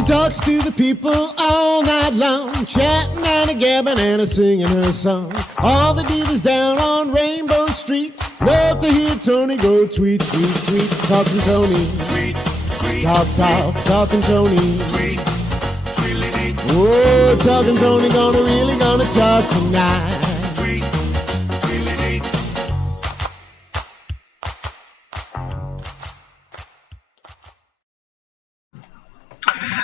She talks to the people all night long, chatting and a-gabbing and a-singing her song. All the divas down on Rainbow Street love to hear Toni go tweet, tweet, tweet. Talking Toni. Tweet, tweet, Talk, talking Toni. tweet, tweet, Oh, talking Toni really gonna talk tonight. tweet, tweet.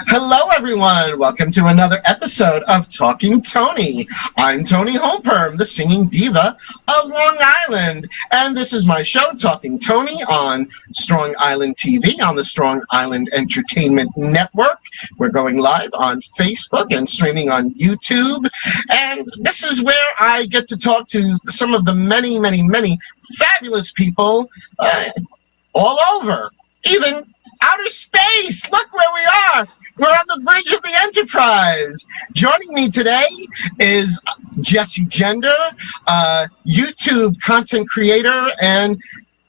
Hello, everyone. Welcome to another episode of Talking Toni. I'm Toni Holmperm, the singing diva of Long Island. And this is my show, Talking Toni, on Strong Island TV, on the Strong Island Entertainment Network. We're going live on Facebook and streaming on YouTube. And this is where I get to talk to some of the many, many, many fabulous people all over, even outer space. Look where we are. We're on the bridge of the Enterprise. Joining me today is Jessie Gender, YouTube content creator, and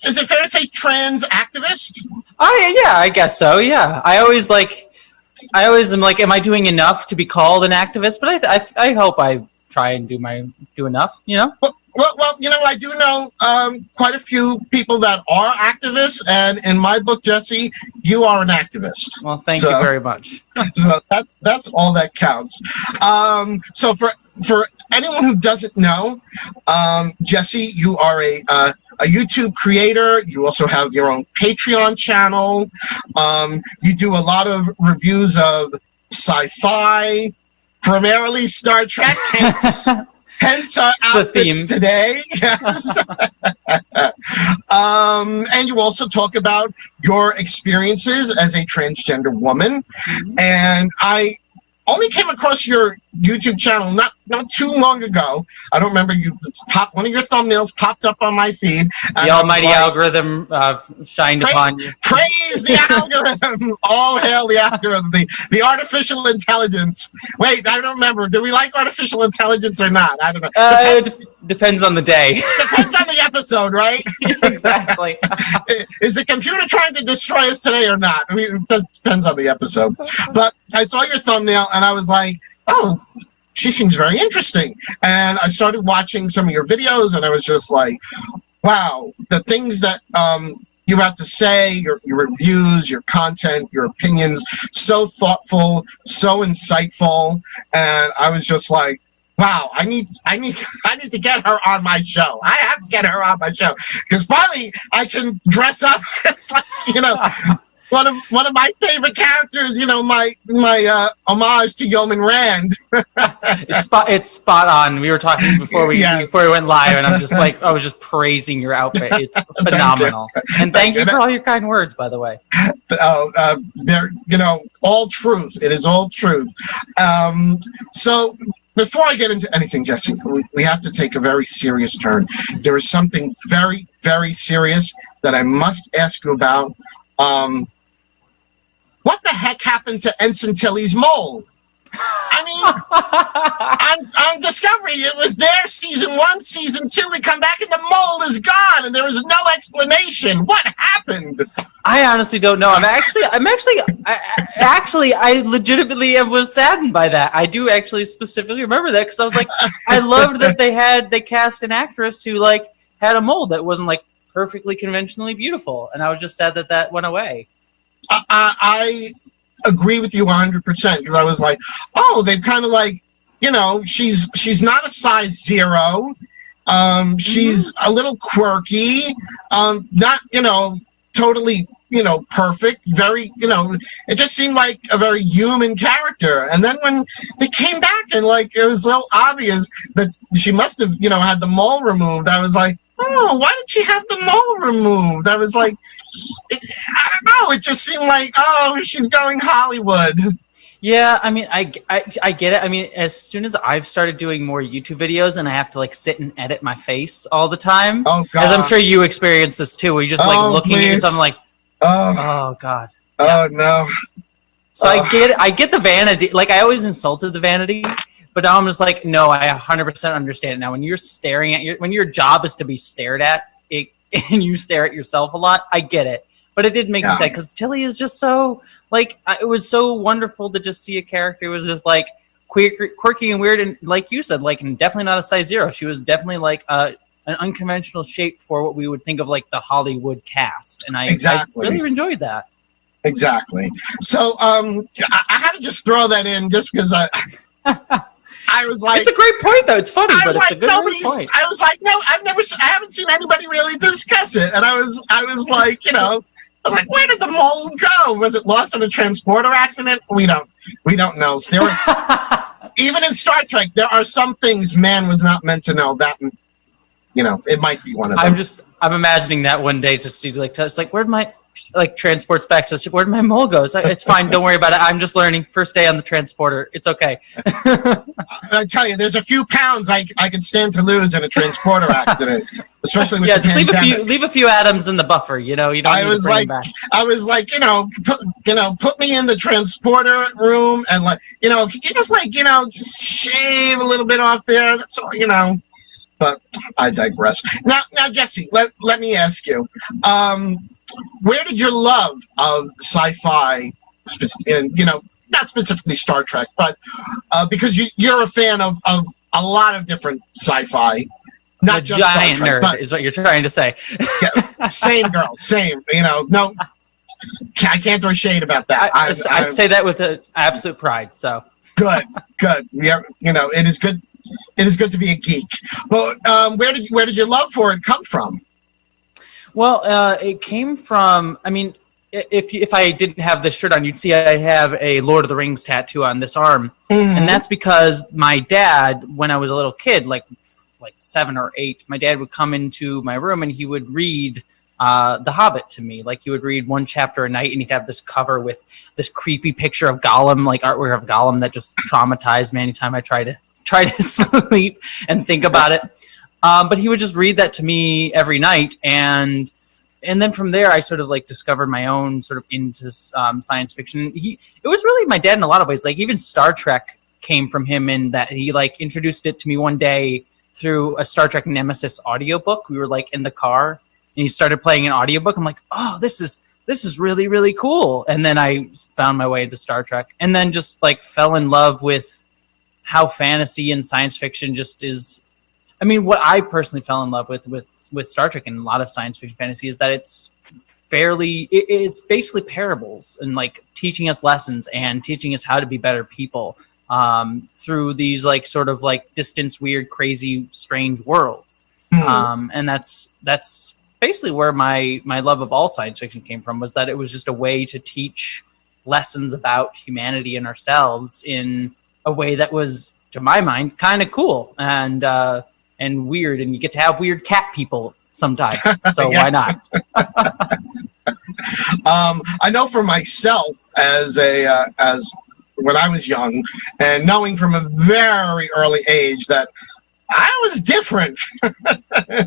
is it fair to say trans activist? Oh yeah, I guess so. Yeah, I always am like, am I doing enough to be called an activist? But I hope I try and do enough. You know. Well, you know, I do know quite a few people that are activists, and in my book, Jessie, you are an activist. Well, thank you very much. So that's all that counts. So for anyone who doesn't know, Jessie, you are a YouTube creator. You also have your own Patreon channel. You do a lot of reviews of sci-fi, primarily Star Trek. Hence our outfits today. Yes. And you also talk about your experiences as a transgender woman. And I only came across your YouTube channel not too long ago. I don't remember, one of your thumbnails popped up on my feed. The almighty algorithm shined upon you. Praise the algorithm. All hail the algorithm. The artificial intelligence. Wait, I don't remember. Do we like artificial intelligence or not? I don't know. Depends on the day. Depends on the episode, right? Exactly. Is the computer trying to destroy us today or not? I mean, it depends on the episode. But I saw your thumbnail and I was like, oh, she seems very interesting. And I started watching some of your videos and I was just like, wow, the things that you have to say, your reviews, your content, your opinions, so thoughtful, so insightful. And I was just like, wow, I need to get her on my show. I have to get her on my show because finally I can dress up as, like, you know, one of my favorite characters. You know, my homage to Yeoman Rand. It's spot on. We were talking before we went live, and I was just praising your outfit. It's phenomenal. And thank you for all your kind words, by the way. They're, you know, all truth. It is all truth. So. Before I get into anything, Jessie, we have to take a very serious turn. There is something very, very serious that I must ask you about. What the heck happened to Ensign Tilly's mole? I mean, on Discovery, it was there season 1, season 2. We come back and the mole is gone, and there is no explanation. What happened? I honestly don't know. I legitimately was saddened by that. I do actually specifically remember that because I was like, I loved that they cast an actress who like had a mole that wasn't like perfectly conventionally beautiful, and I was just sad that went away. I agree with you 100% because I was like, oh, they've kind of like, you know, she's not a size 0. She's a little quirky, not, you know, totally, you know, perfect, very, you know, it just seemed like a very human character. And then when they came back and like it was so obvious that she must have, you know, had the mole removed, I was like, oh, why did she have the mole removed? I was like, I don't know. It just seemed like, oh, she's going Hollywood. Yeah, I mean, I get it. I mean, as soon as I've started doing more YouTube videos and I have to like sit and edit my face all the time, oh, God. As I'm sure you experience this too, where you're just like looking at yourself like, oh God. Yeah. Oh no. So I get the vanity. Like I always insulted the vanity, but now I'm just like, no, I 100% understand it now. When you're staring at when your job is to be stared at, and you stare at yourself a lot, I get it. But it did make me Yeah. sad because Tilly is just so like it was so wonderful to just see a character who was just like quirky and weird, and like you said, like and definitely not a size zero. She was definitely like an unconventional shape for what we would think of like the Hollywood cast, and I really enjoyed that. Exactly. So I had to just throw that in just because I was like, it's a great point though. It's funny, but it's a good point. I was like, no, I haven't seen anybody really discuss it, and I was like, you know, I was like, where did the mold go? Was it lost in a transporter accident? We don't know. There were, even in Star Trek, there are some things man was not meant to know. That, you know, it might be one of them. I'm imagining that one day just to like, it's like, where'd my transports back to the ship? Where'd my mole go? It's fine. Don't worry about it. I'm just learning. First day on the transporter. It's okay. I tell you, there's a few pounds I could stand to lose in a transporter accident, especially with the just pandemic. leave a few atoms in the buffer. You know, you don't need to bring them back. I was like, put me in the transporter room and like, you know, could you just like, you know, just shave a little bit off there? That's all, you know. But I digress. Now, Jessie, let me ask you. Where did your love of sci-fi, you know, not specifically Star Trek, but because you're a fan of a lot of different sci-fi, not just giant Star Trek, nerd but, is what you're trying to say. Yeah, same girl, same. You know, no, I can't throw shade about that. I say that with absolute pride. So good. Yeah, you know, it is good. It is good to be a geek. But where did your love for it come from? Well, it came from, I mean, if I didn't have this shirt on, you'd see I have a Lord of the Rings tattoo on this arm. Mm-hmm. And that's because my dad, when I was a little kid, like 7 or 8, my dad would come into my room and he would read The Hobbit to me. Like he would read one chapter a night and he'd have this cover with this creepy picture of Gollum, like artwork of Gollum that just traumatized me anytime I try to sleep and think about it. But he would just read that to me every night, and then from there I sort of like discovered my own sort of into science fiction. It was really my dad in a lot of ways. Like even Star Trek came from him in that he like introduced it to me one day through a Star Trek Nemesis audiobook. We were like in the car and he started playing an audiobook. I'm like, oh, this is really, really cool. And then I found my way to Star Trek, and then just like fell in love with how fantasy and science fiction just is. I mean, what I personally fell in love with Star Trek and a lot of science fiction fantasy is that it's it's basically parables and like teaching us lessons and teaching us how to be better people through these like sort of like distant, weird, crazy, strange worlds. Mm-hmm. And that's basically where my love of all science fiction came from, was that it was just a way to teach lessons about humanity and ourselves in a way that was, to my mind, kind of cool and weird, and you get to have weird cat people sometimes. So why not? I know for myself, as when I was young, and knowing from a very early age that I was different. Yeah.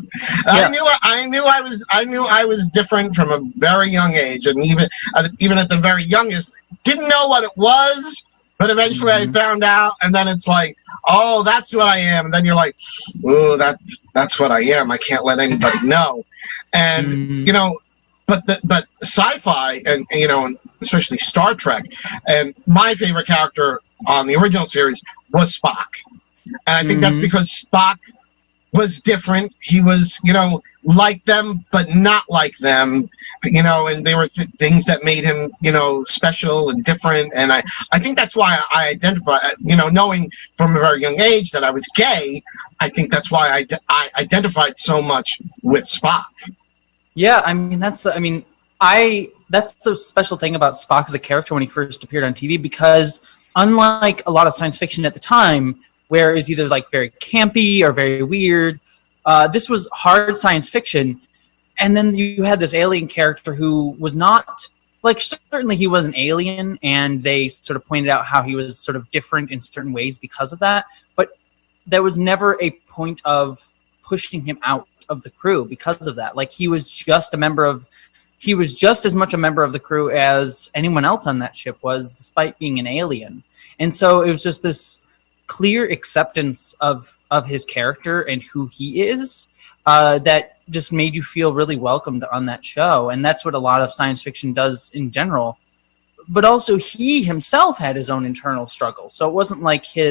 I knew I was different from a very young age, and even at the very youngest, didn't know what it was. But eventually I found out, and then it's like, oh, that's what I am. And then you're like, oh, that's what I am. I can't let anybody know. And, you know, but sci-fi and, you know, especially Star Trek, and my favorite character on the original series was Spock. And I think that's because Spock was different. He was, you know, like them, but not like them, you know, and there were things that made him, you know, special and different. And I think that's why I identify, you know, knowing from a very young age that I was gay, I think that's why I identified so much with Spock. Yeah, I mean, that's the special thing about Spock as a character when he first appeared on TV, because unlike a lot of science fiction at the time, where it was either like very campy or very weird, this was hard science fiction. And then you had this alien character who was not, like, certainly he was an alien, and they sort of pointed out how he was sort of different in certain ways because of that. But there was never a point of pushing him out of the crew because of that. Like, he was just as much a member of the crew as anyone else on that ship was, despite being an alien. And so it was just this clear acceptance of his character and who he is, that just made you feel really welcomed on that show. And that's what a lot of science fiction does in general. But also he himself had his own internal struggle. So it wasn't like he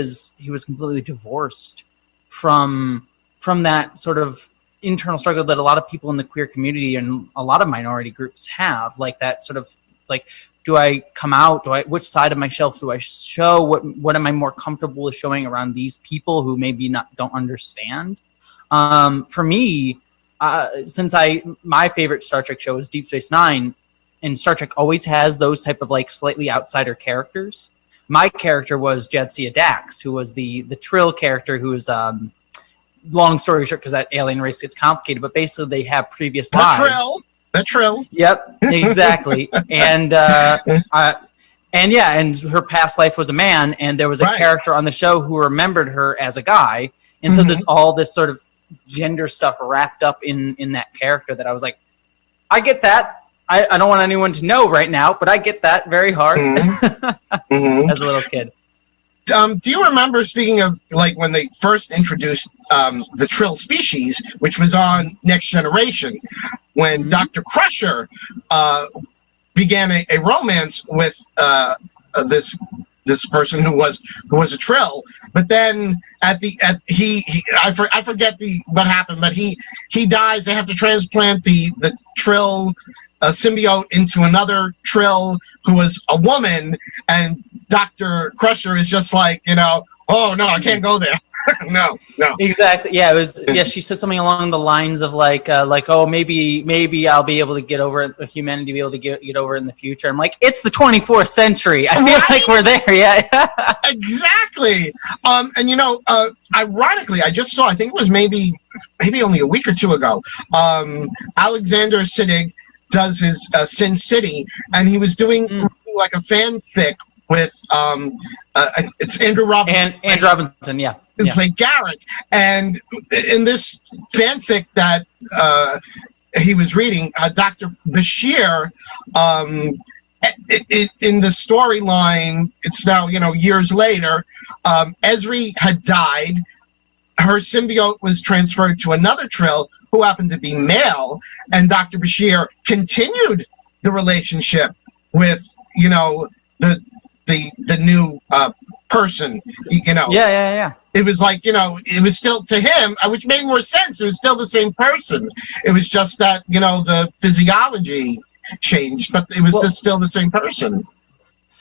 was completely divorced from that sort of internal struggle that a lot of people in the queer community and a lot of minority groups have, like that sort of like, do I come out? Which side of my shelf do I show? What am I more comfortable with showing around these people who maybe don't understand? For me, since my favorite Star Trek show is Deep Space Nine, and Star Trek always has those type of like slightly outsider characters. My character was Jessie Dax, who was the Trill character, who is long story short, because that alien race gets complicated, but basically they have previous lives. The Trill. Yep, exactly. and her past life was a man, and there was a character on the show who remembered her as a guy, and so there's all this sort of gender stuff wrapped up in that character that I was like, I get that. I don't want anyone to know right now, but I get that very hard as a little kid. Do you remember, speaking of like when they first introduced the Trill species, which was on Next Generation, when Dr. Crusher began a romance with this person who was a Trill, but then I forget what happened, but he dies. They have to transplant the Trill symbiote into another Trill who was a woman, and Dr. Crusher is just like, oh no, I can't go there. no. Exactly. Yeah, it was. Yeah, she said something along the lines of like, oh, maybe I'll be able to get over it, humanity be able to get over it in the future. I'm like, it's the 24th century. I feel like we're there. Yeah. Exactly. Ironically, I just saw, I think it was maybe only a week or two ago, Alexander Siddig does his Sin City, and he was doing like a fanfic with it's Andrew Robinson. Andrew Robinson, yeah. Who played Garrick. And in this fanfic that he was reading, Dr. Bashir, in the storyline, it's now, years later, Esri had died. Her symbiote was transferred to another Trill who happened to be male, and Dr. Bashir continued the relationship with, the new person, Yeah. It was like, it was still, to him, which made more sense. It was still the same person. It was just that, the physiology changed, but it was still the same person.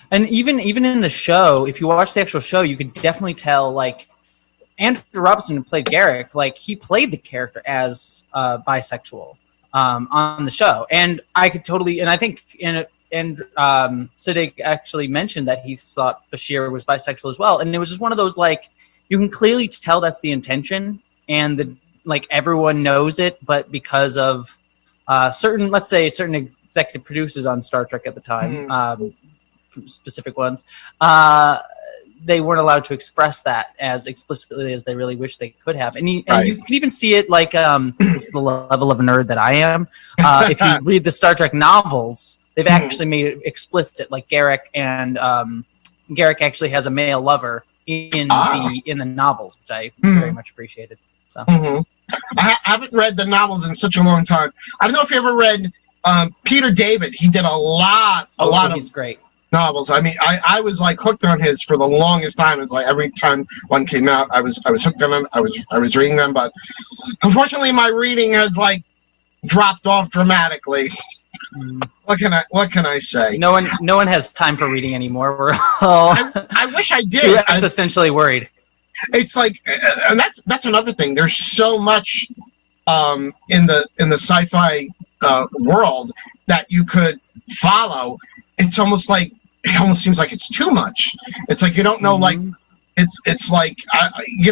And even in the show, if you watch the actual show, you could definitely tell, like, Andrew Robinson, who played Garrick, like, he played the character as bisexual on the show. And I could totally, and I think Siddig actually mentioned that he thought Bashir was bisexual as well. And it was just one of those, like, you can clearly tell that's the intention, and everyone knows it, but because of certain executive producers on Star Trek at the time, specific ones, they weren't allowed to express that as explicitly as they really wish they could have. And you can even see it, like, this is the level of nerd that I am. If you read the Star Trek novels, they've actually made it explicit, like Garrick actually has a male lover in the novels, which I very much appreciated. So I haven't read the novels in such a long time. I don't know if you ever read Peter David. He did a lot he's great. Novels. I mean, I was like hooked on his for the longest time. It's like every time one came out, I was hooked on them. I was reading them, but unfortunately, my reading has like dropped off dramatically. What can I say? No one has time for reading anymore. We're all I wish I did. Existentially worried. It's like, and that's another thing. There's so much in the sci-fi world that you could follow. It almost seems like it's too much. It's like you don't know, like it's like you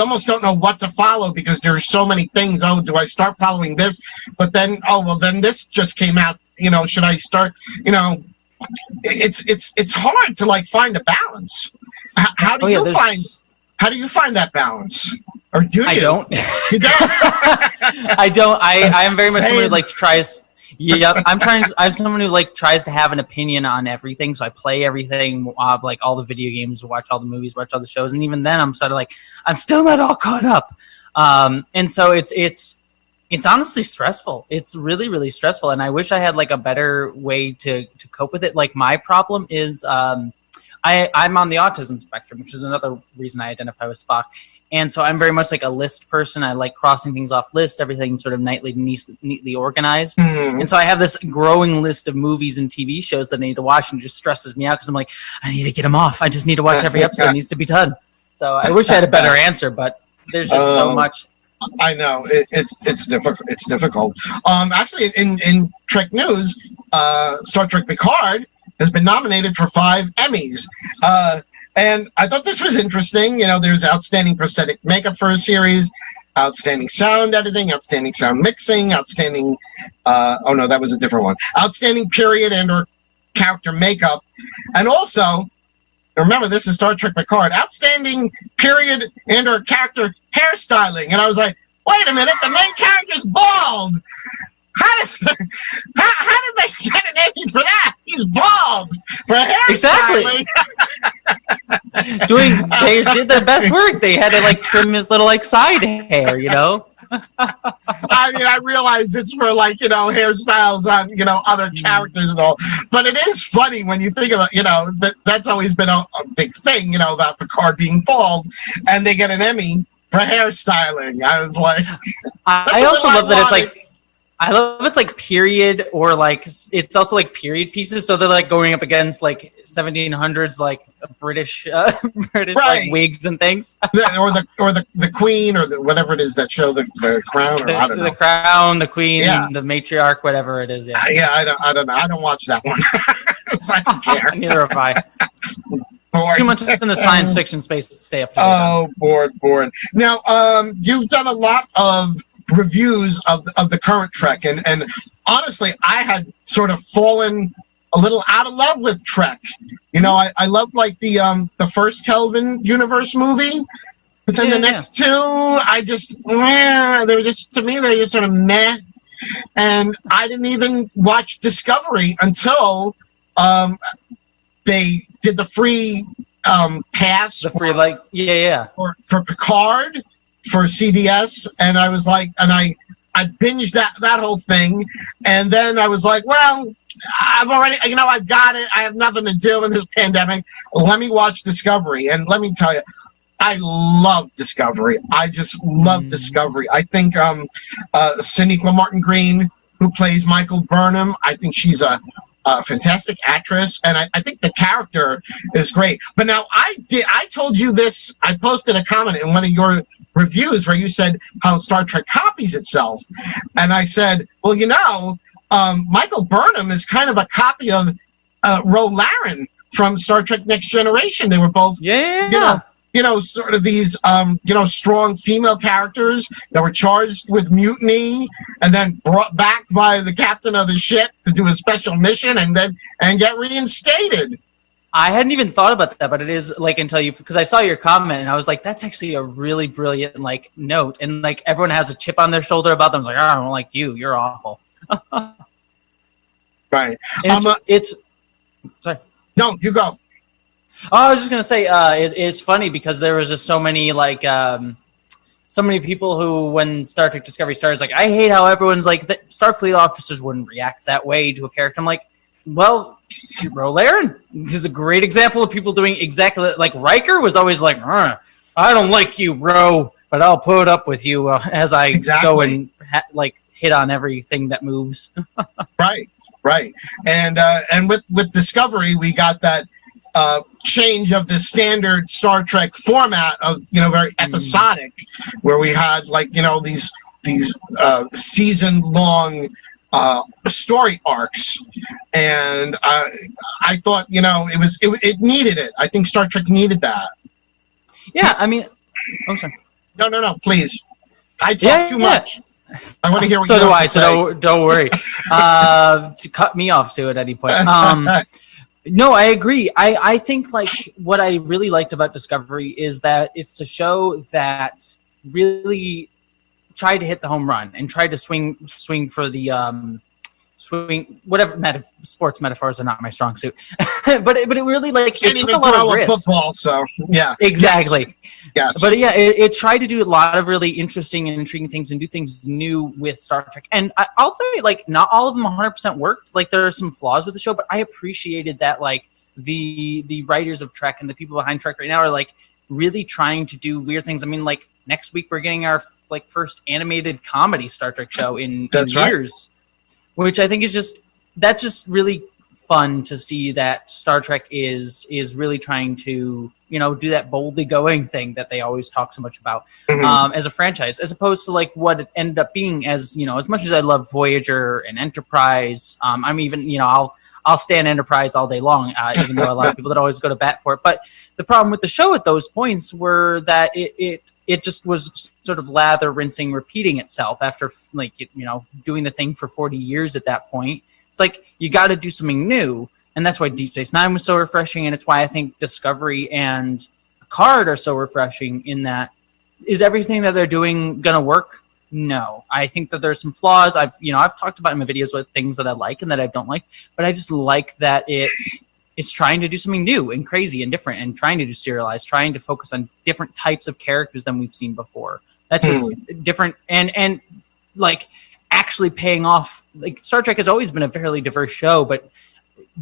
almost don't know what to follow because there's so many things. Oh, do I start following this? But then then this just came out. Should I start? It's hard to like find a balance. How do you find that balance? Or do you? I don't. You don't? I don't. I am very much someone who like tries. Yep, I'm someone who like tries to have an opinion on everything, so I play everything, like all the video games, watch all the movies, watch all the shows, and even then I'm sort of like I'm still not all caught up. And so it's honestly stressful. It's really, really stressful, and I wish I had like a better way to cope with it. Like my problem is I'm on the autism spectrum, which is another reason I identify with Spock. And so I'm very much like a list person. I like crossing things off lists, everything sort of neatly organized. Mhm. And so I have this growing list of movies and TV shows that I need to watch, and it just stresses me out because I'm like, I need to get them off. I just need to watch every episode. It needs to be done. So I wish I had a better answer, but there's just so much. I know it's difficult. It's difficult. Actually, in Trek news, Star Trek Picard has been nominated for 5 Emmys. And I thought this was interesting. You know, there's outstanding prosthetic makeup for a series, outstanding sound editing, outstanding sound mixing, outstanding. Oh no, that was a different one. Outstanding period and/or character makeup, and also. Remember, this is Star Trek Picard. Outstanding period and/or character hairstyling, and I was like, "Wait a minute, the main character's bald. How did they get an Emmy for that? He's bald for hairstyling." Exactly. They did their best work. They had to like trim his little like side hair, you know. I mean, I realize it's for like, you know, hairstyles on, you know, other characters and all, but it is funny when you think about, you know, that's always been a big thing, you know, about Picard being bald, and they get an Emmy for hairstyling. I was like, I also love that it's like, I love it's like period, or like it's also like period pieces, so they're like going up against like 1700s like British British Right. like wigs and things. or the Queen, or whatever it is that show the Crown, or I don't know. The Crown, the Queen, Yeah. the matriarch, whatever it is. Yeah, I don't know. I don't watch that one. So I don't care. Neither have I. Bored. Too much in the science fiction space to stay up to date on. Oh, bored. Now, you've done a lot of reviews of the current Trek, and honestly, I had sort of fallen a little out of love with Trek. You know, I loved like the first Kelvin universe movie, but then the next two, I just they're just, to me, they're just sort of meh. And I didn't even watch Discovery until they did the free pass The free like for Picard for CBS, and I was like, and I binged that whole thing, and then I was like, well, I've already, you know, I've got it. I have nothing to do in this pandemic. Let me watch Discovery, and let me tell you, I love Discovery. I just love Discovery. I think Sonequa Martin Green, who plays Michael Burnham, I think she's a fantastic actress, and I think the character is great. But now I told you this, I posted a comment in one of your reviews where you said how Star Trek copies itself, and I said, well, you know, Michael Burnham is kind of a copy of Ro Laren from Star Trek Next Generation. They were both you know, sort of these, you know, strong female characters that were charged with mutiny and then brought back by the captain of the ship to do a special mission and get reinstated. I hadn't even thought about that, but it is like until you, because I saw your comment and I was like, that's actually a really brilliant like note. And like everyone has a chip on their shoulder about them. It's like, oh, I don't like you. You're awful. Right. And it's sorry. No, you go. Oh, I was just gonna say, it's funny because there was just so many like, so many people who, when Star Trek Discovery started, like, I hate how everyone's like, the Starfleet officers wouldn't react that way to a character. I'm like, well, Ro Laren is a great example of people doing exactly like Riker was always like, I don't like you, Ro, but I'll put up with you as I go and like hit on everything that moves. Right. And with Discovery, we got that change of the standard Star Trek format of, you know, very episodic, where we had like, you know, these season-long story arcs, and I thought, you know, it needed it. I think Star Trek needed that. Yeah, I mean, I'm sorry. No, please. I talk too much. I want to hear what so you do have I. to say. So don't worry. To cut me off to it at any point. No, I agree. I think like what I really liked about Discovery is that it's a show that really tried to hit the home run and tried to swing for the between whatever sports metaphors are not my strong suit, but it really like Can't it took even a lot of throw a risk. football, so yeah. Exactly. Yes. But yeah, it tried to do a lot of really interesting and intriguing things and do things new with Star Trek. And I'll say, like, not all of them 100% worked. Like, there are some flaws with the show, but I appreciated that, like, the writers of Trek and the people behind Trek right now are, like, really trying to do weird things. I mean, like, next week we're getting our, like, first animated comedy Star Trek show in years, which I think is that's just really fun to see that Star Trek is really trying to, do that boldly going thing that they always talk so much about as a franchise, as opposed to like what it ended up being as much as I love Voyager and Enterprise. I'm even, I'll stand Enterprise all day long, even though a lot of people that always go to bat for it. But the problem with the show at those points were that it just was sort of lather, rinsing, repeating itself after like, doing the thing for 40 years at that point. It's like, you got to do something new. And that's why Deep Space Nine was so refreshing. And it's why I think Discovery and Picard are so refreshing in that, is everything that they're doing going to work? No. I think that there's some flaws. I've talked about in my videos what things that I like and that I don't like, but I just like that it's trying to do something new and crazy and different and trying to do serialized, trying to focus on different types of characters than we've seen before. That's just different. And like actually paying off. Like Star Trek has always been a fairly diverse show, but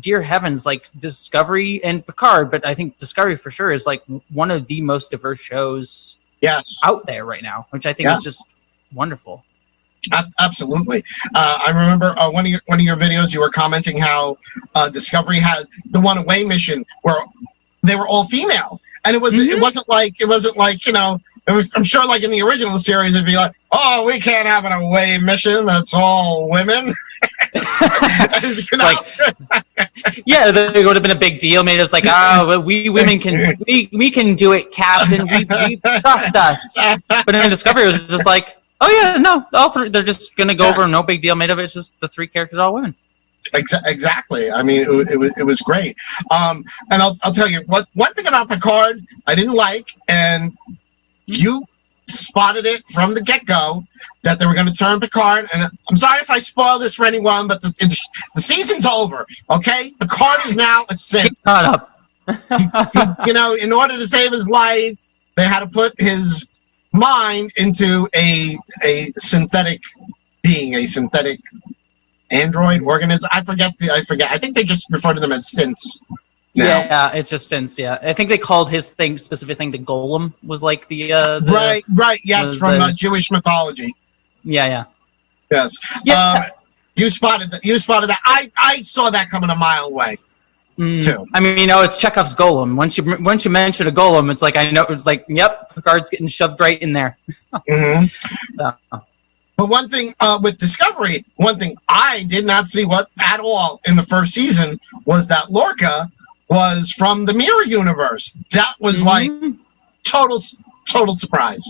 dear heavens, like Discovery and Picard, but I think Discovery for sure is like one of the most diverse shows out there right now, which I think is just wonderful. Absolutely. I remember one of your videos, you were commenting how Discovery had the One Away mission where they were all female, and it wasn't like I'm sure like in the original series it'd be like, oh, we can't have an away mission that's all women. Like, yeah, it would have been a big deal. Made us like, oh, we women can we can do it, Captain. We trust us. But in Discovery, it was just like, oh yeah, no, all three. They're just gonna go over. No big deal made of it. It's just the three characters, all women. Exactly. I mean, it was great. And I'll tell you one thing about Picard I didn't like, and you spotted it from the get-go that they were going to turn Picard. And I'm sorry if I spoil this for anyone, but the season's over. Okay, Picard is now a synth. Not up. In order to save his life, they had to put his mind into a synthetic being, a synthetic android organism. I forget. I think they just refer to them as synths now. Yeah, it's just synths. Yeah, I think they called his specific thing the golem was like the right. Yes, from Jewish mythology. Yeah. Yes. Yeah. You spotted that. I saw that coming a mile away. Too. I mean, it's Chekhov's golem. Once you mention a golem, it's like I know. It's like, yep, Picard's getting shoved right in there. But one thing with Discovery, one thing I did not see at all in the first season was that Lorca was from the Mirror Universe. That was like total surprise.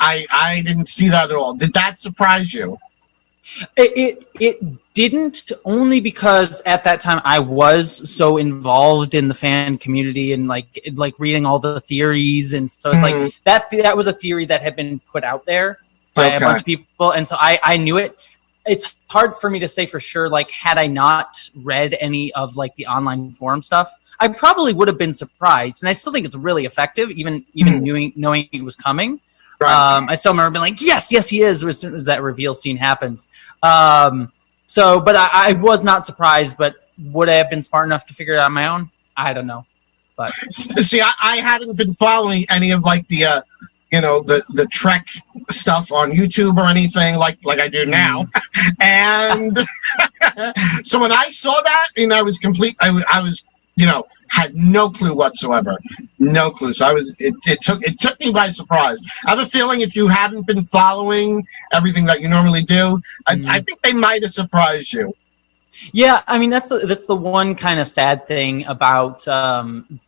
I didn't see that at all. Did that surprise you? It didn't, only because at that time I was so involved in the fan community and like reading all the theories, and so it's like that was a theory that had been put out there by a bunch of people, and so I knew it. It's hard for me to say for sure, like, had I not read any of like the online forum stuff, I probably would have been surprised. And I still think it's really effective, even knowing it was coming. Right. I still remember being like, yes, he is, as soon as that reveal scene happens. But I was not surprised, but would I have been smart enough to figure it out on my own? I don't know. But see, I hadn't been following any of like the the Trek stuff on YouTube or anything like I do now. And so when I saw that, I was I was had no clue whatsoever. No clue. So it took me by surprise. I have a feeling if you hadn't been following everything that you normally do, I think they might have surprised you. Yeah, I mean that's the one kind of sad thing about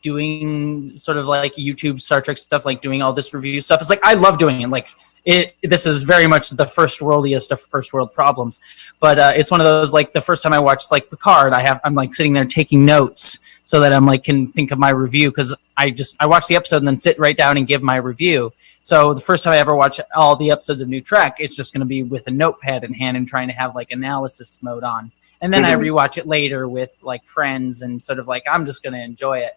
doing sort of like YouTube Star Trek stuff, like doing all this review stuff. It's like I love doing it. Like this is very much the first worldiest of first world problems, but it's one of those, like, the first time I watched like Picard, I'm like sitting there taking notes so that I'm like can think of my review, because I watch the episode and then sit right down and give my review. So the first time I ever watch all the episodes of New Trek, it's just going to be with a notepad in hand and trying to have like analysis mode on. and then I rewatch it later with like friends and sort of like I'm just gonna enjoy it.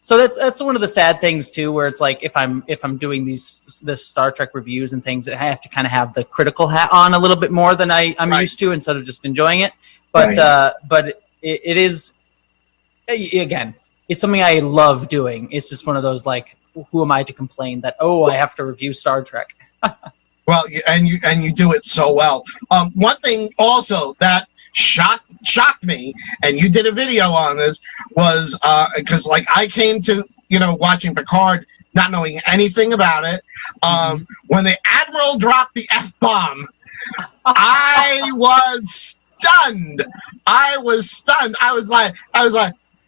So that's one of the sad things too, where it's like if I'm doing this Star Trek reviews and things, I have to kind of have the critical hat on a little bit more than I'm used to instead of just enjoying it. But it is, again, it's something I love doing. It's just one of those like, who am I to complain that I have to review Star Trek? Well, and you do it so well. One thing also that shocked me, and you did a video on this, was because like I came to watching Picard not knowing anything about it. When the Admiral dropped the F-bomb, I was stunned. I was like,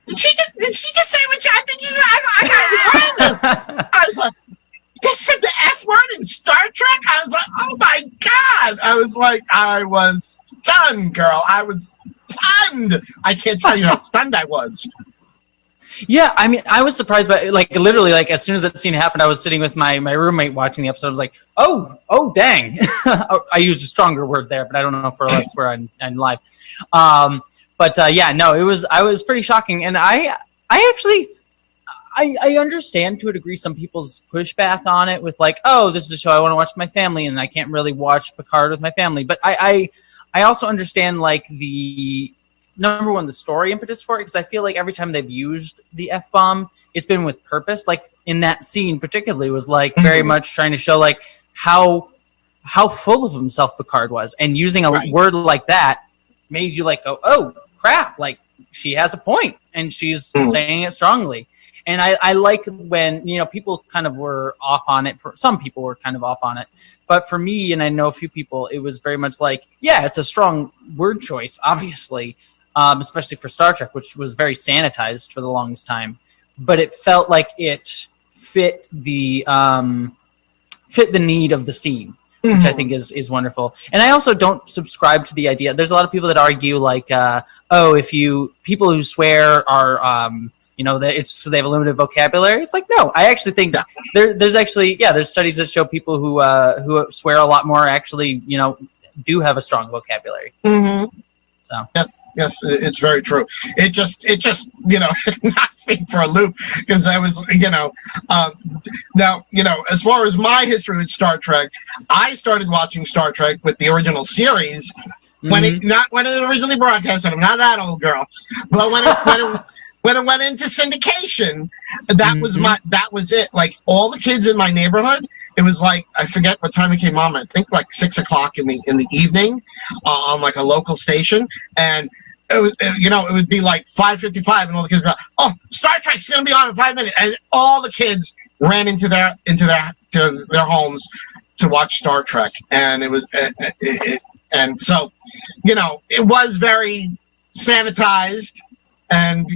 did she just say what I think you said? I got behind this. I was like, just said the F word in Star Trek? I was like, oh my God. I was stunned, girl. I was stunned. I can't tell you how stunned I was. Yeah, I mean, I was surprised by like literally like as soon as that scene happened, I was sitting with my roommate watching the episode. I was like, oh, dang. I used a stronger word there, but I don't know if we're allowed to swear on live. Yeah, no, I was pretty shocking, and I actually I understand to a degree some people's pushback on it with like, oh, this is a show I want to watch with my family, and I can't really watch Picard with my family. But I also understand like the number one, the story impetus for it, because I feel like every time they've used the F-bomb, it's been with purpose. Like in that scene particularly was like very much trying to show like how full of himself Picard was, and using a word like that made you like go, oh crap, like she has a point and she's saying it strongly. And I like when, people kind of were off on it. Some people were kind of off on it. But for me, and I know a few people, it was very much like, yeah, it's a strong word choice, obviously, especially for Star Trek, which was very sanitized for the longest time. But it felt like it fit the need of the scene, which I think is wonderful. And I also don't subscribe to the idea. There's a lot of people that argue like, people who swear are... that it's because they have a limited vocabulary. It's like, no, I actually think there's studies that show people who swear a lot more actually, do have a strong vocabulary. So yes, it's very true. It just knocked me for a loop because I was, now, as far as my history with Star Trek, I started watching Star Trek with the original series when it originally broadcast. And I'm not that old, girl, but when it went into syndication, that was it. Like all the kids in my neighborhood, it was like, I forget what time it came on. I think like 6 o'clock in the evening, on like a local station, and it would be like 5:55, and all the kids were like, "Oh, Star Trek's going to be on in 5 minutes," and all the kids ran into their homes to watch Star Trek, and it was and so it was very sanitized. And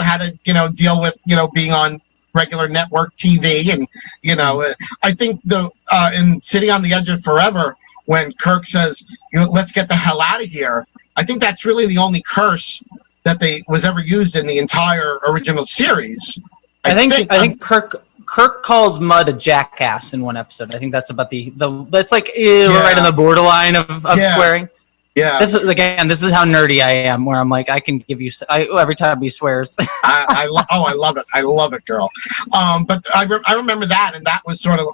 had to deal with being on regular network TV, and I think in Sitting on the Edge of Forever, when Kirk says let's get the hell out of here, I think that's really the only curse that was ever used in the entire original series. I think Kirk calls Mudd a jackass in one episode. I think that's about that's like right on the borderline of swearing. Yeah. This is how nerdy I am, where I'm like, I can give you every time he swears. I love it. I love it, girl. But I remember that, and that was sort of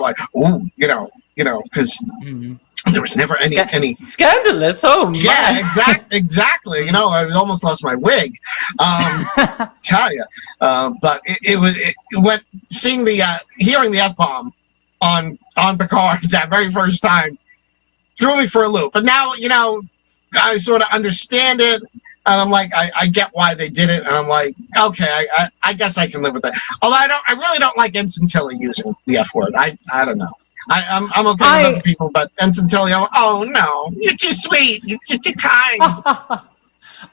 like, ooh, because there was never any scandalous. Oh, my. Yeah, exactly. I almost lost my wig. Tell you, but it went hearing the F-bomb on Picard that very first time. Threw me for a loop, but now I sort of understand it, and I'm like, I get why they did it, and I'm like, okay, I guess I can live with that. Although I really don't like Ensign Tilly using the F word. I don't know. I'm okay with other people, but Ensign Tilly, oh no, you're too sweet, you're too kind.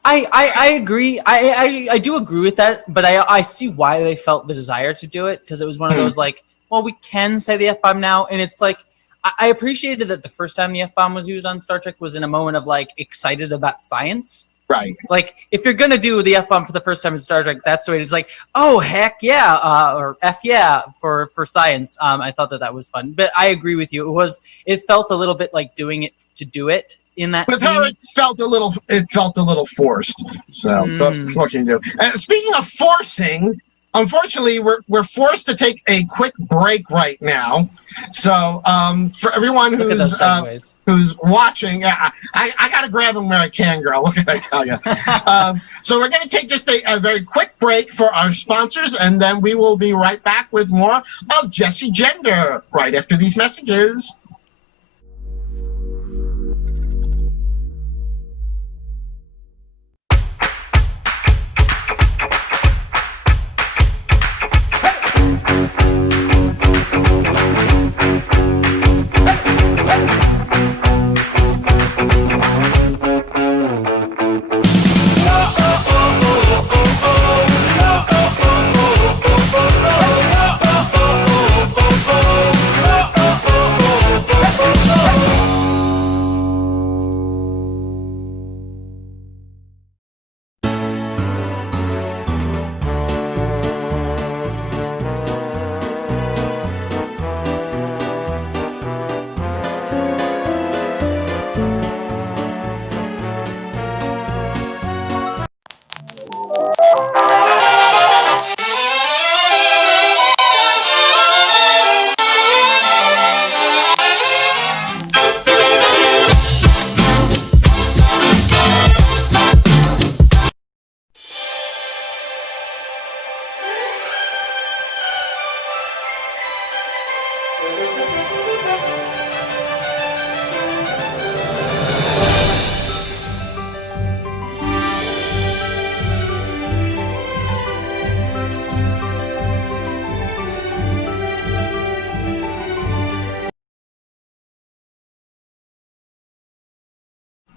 I agree. I do agree with that, but I see why they felt the desire to do it, because it was one of those like, well, we can say the F-bomb now, and it's like. I appreciated that the first time the F-bomb was used on Star Trek was in a moment of like excited about science. Right. Like if you're going to do the F-bomb for the first time in Star Trek, that's the way it's like, oh, heck yeah, or F yeah for science. I thought that was fun. But I agree with you. It felt a little bit like doing it to do it in that With scene. her, it felt a little forced. So, but what can you do? Speaking of forcing, unfortunately, we're forced to take a quick break right now. So, for everyone Look at those segues. who's watching, I gotta grab them where I can, girl. What can I tell you? So we're gonna take just a very quick break for our sponsors, and then we will be right back with more of Jessie Gender right after these messages.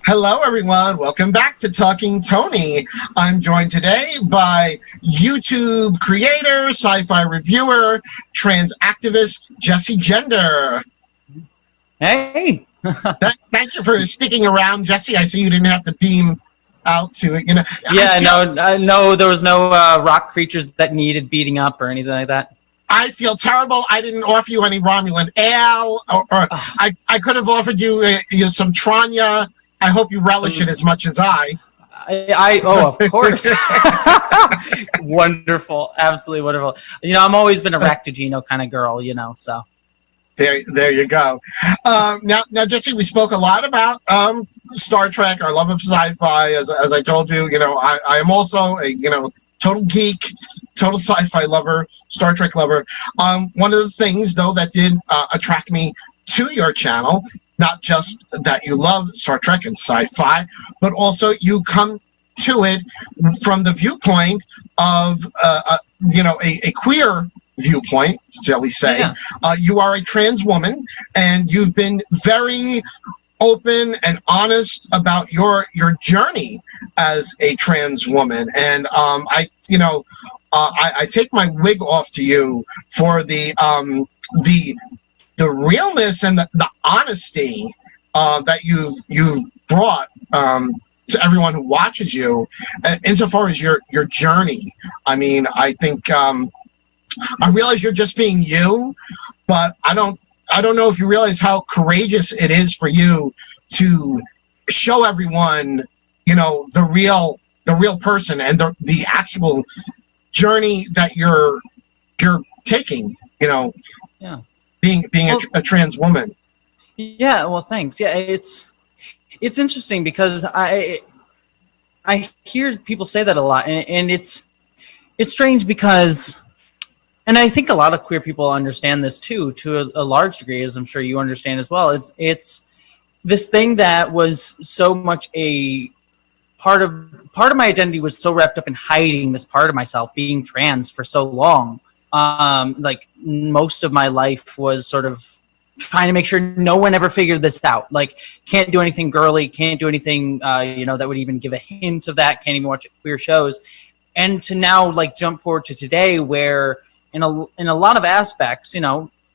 Hello, everyone. Welcome back to Talking Tony. I'm joined today by YouTube creator, sci-fi reviewer, trans activist, Jessie Gender. Hey. Thank you for sticking around, Jessie. I see you didn't have to beam out to it. Yeah, no, there was no rock creatures that needed beating up or anything like that. I feel terrible. I didn't offer you any Romulan ale, or I could have offered you some Tranya. I hope you relish it as much as I. Of course. Wonderful. Absolutely wonderful. I'm always been a Ractogeno kind of girl, so. There you go. Now, Jessie, we spoke a lot about Star Trek, our love of sci-fi. As I told you, I am also a, total geek, total sci-fi lover, Star Trek lover. One of the things, though, that did attract me to your channel, not just that you love Star Trek and sci-fi, but also you come to it from the viewpoint of, a queer viewpoint, shall we say. Yeah. You are a trans woman, and you've been very open and honest about your journey as a trans woman. And I take my wig off to you for the realness and the honesty that you've brought to everyone who watches you, insofar as your journey. I mean, I think I realize you're just being you, but I don't know if you realize how courageous it is for you to show everyone, the real person and the actual journey that you're taking. Yeah. Being a trans woman. Yeah, well, thanks. Yeah, it's interesting because I hear people say that a lot, and it's strange because, and I think a lot of queer people understand this too, to a large degree, as I'm sure you understand as well. It's this thing that was so much a part of my identity was so wrapped up in hiding this part of myself, being trans for so long. Like most of my life was sort of trying to make sure no one ever figured this out. Like, can't do anything girly, can't do anything, that would even give a hint of that. Can't even watch queer shows. And to now like jump forward to today, where in a lot of aspects,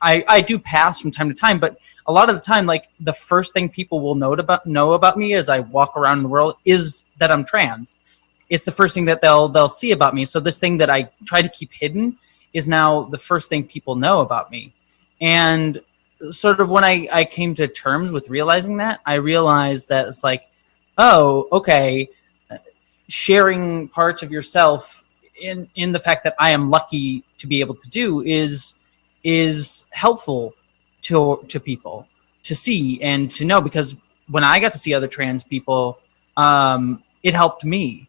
I do pass from time to time, but a lot of the time, like the first thing people will know about me as I walk around in the world is that I'm trans. It's the first thing that they'll see about me. So this thing that I try to keep hidden is now the first thing people know about me. And sort of when I came to terms with realizing that, I realized that it's like, oh, okay, sharing parts of yourself in the fact that I am lucky to be able to do is helpful to people to see and to know, because when I got to see other trans people, it helped me.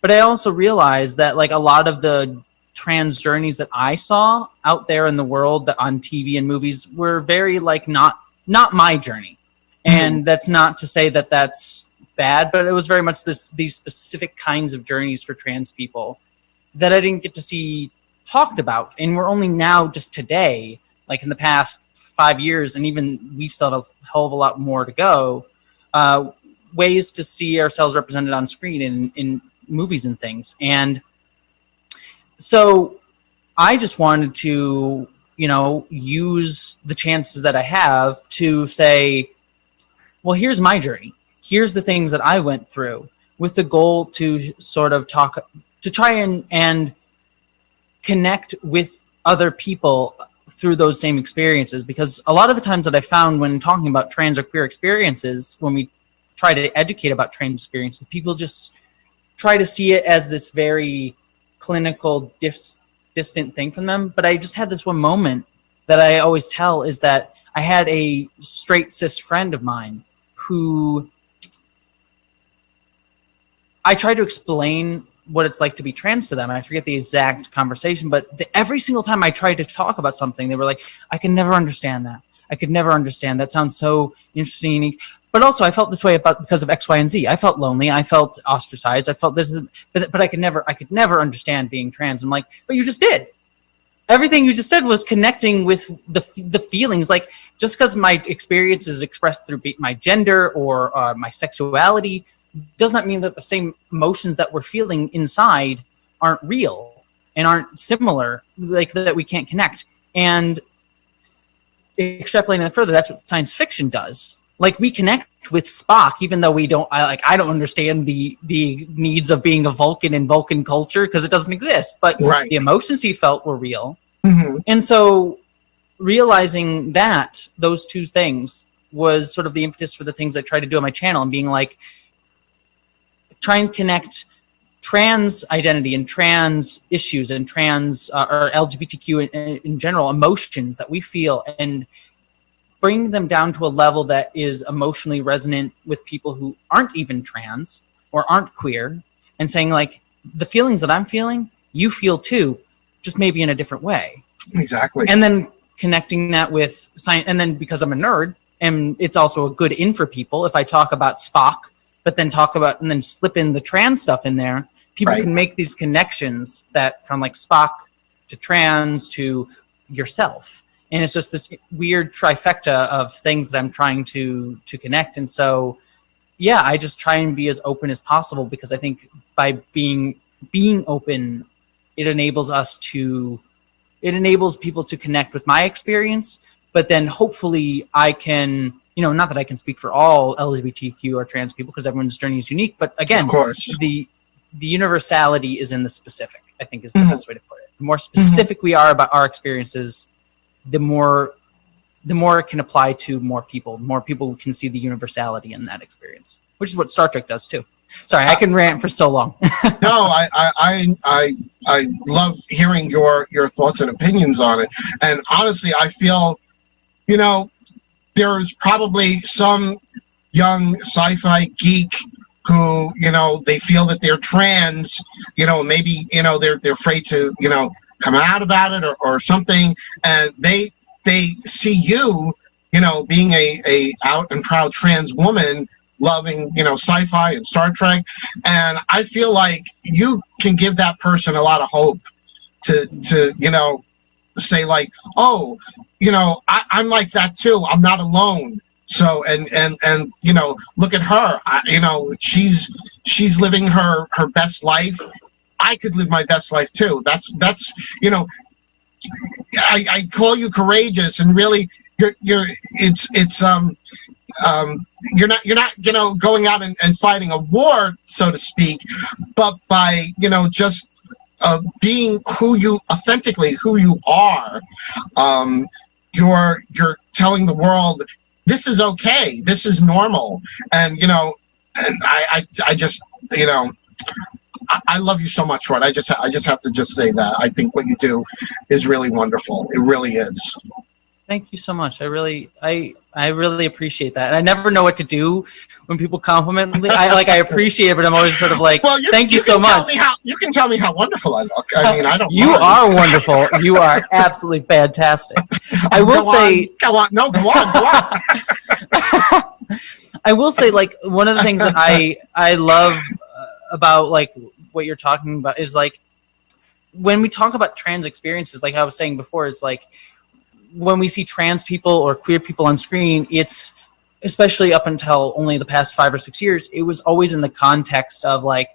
But I also realized that like a lot of the trans journeys that I saw out there in the world that on TV and movies were very like not my journey. And that's not to say that that's bad, but it was very much these specific kinds of journeys for trans people that I didn't get to see talked about. And we're only now just today, like in the past 5 years, and even we still have a hell of a lot more to go, ways to see ourselves represented on screen in movies and things. And so I just wanted to, use the chances that I have to say, well, here's my journey. Here's the things that I went through, with the goal to sort of try and connect with other people through those same experiences. Because a lot of the times that I found when talking about trans or queer experiences, when we try to educate about trans experiences, people just try to see it as this very clinical, distant thing from them. But I just had this one moment that I always tell, is that I had a straight cis friend of mine who I tried to explain what it's like to be trans to them. I forget the exact conversation, but every single time I tried to talk about something, they were like, I can never understand that. I could never understand. That sounds so interesting and unique. But also I felt this way because of X, Y, and Z. I felt lonely. I felt ostracized. I felt but I could never understand being trans. I'm like, but you just did. Everything you just said was connecting with the feelings. Like, just because my experience is expressed through my gender or my sexuality does not mean that the same emotions that we're feeling inside aren't real and aren't similar, like that we can't connect. And extrapolating that further, that's what science fiction does. Like, we connect with Spock, even though I don't understand the needs of being a Vulcan in Vulcan culture, because it doesn't exist. But the emotions he felt were real. Mm-hmm. And so realizing that those two things was sort of the impetus for the things I tried to do on my channel, and being like, try and connect trans identity and trans issues and trans or LGBTQ in general, emotions that we feel, and bring them down to a level that is emotionally resonant with people who aren't even trans or aren't queer, and saying like, the feelings that I'm feeling, you feel too, just maybe in a different way. Exactly. And then connecting that with science. And then because I'm a nerd, and it's also a good in for people, if I talk about Spock, but then and then slip in the trans stuff in there, people can make these connections that from like Spock to trans to yourself. And it's just this weird trifecta of things that I'm trying to connect. And so, yeah, I just try and be as open as possible, because I think by being open, it enables people to connect with my experience. But then hopefully I can, not that I can speak for all LGBTQ or trans people, because everyone's journey is unique. But again, of course, the universality is in the specific, I think, is the best way to put it. The more specific we are about our experiences, the more it can apply to more people. More people can see the universality in that experience, which is what Star Trek does too. Sorry, I can rant for so long. No, I love hearing your thoughts and opinions on it. And honestly, I feel, there's probably some young sci-fi geek who, they feel that they're trans, maybe, they're afraid to, come out about it or something, and they see you, being a out and proud trans woman, loving, sci-fi and Star Trek, and I feel like you can give that person a lot of hope to say like, oh, I'm like that too. I'm not alone. So and look at her. She's living her best life. I could live my best life too. That's I call you courageous, and really you're not going out and fighting a war, so to speak, but by just being authentically who you are, you're telling the world this is okay, this is normal, and and I just I love you so much for it. I just have to just say that I think what you do is really wonderful. It really is. Thank you so much. I really appreciate that. And I never know what to do when people compliment me. I appreciate it, but I'm always sort of like, well, thank you so much. You can tell me how wonderful I look. I mean, I don't. You are wonderful. You are absolutely fantastic. I will say. Go on. No, go on. Go on. I will say, like, one of the things that I love about like what you're talking about is like when we talk about trans experiences, like I was saying before, it's like when we see trans people or queer people on screen, it's especially up until only the past 5 or 6 years, it was always in the context of like,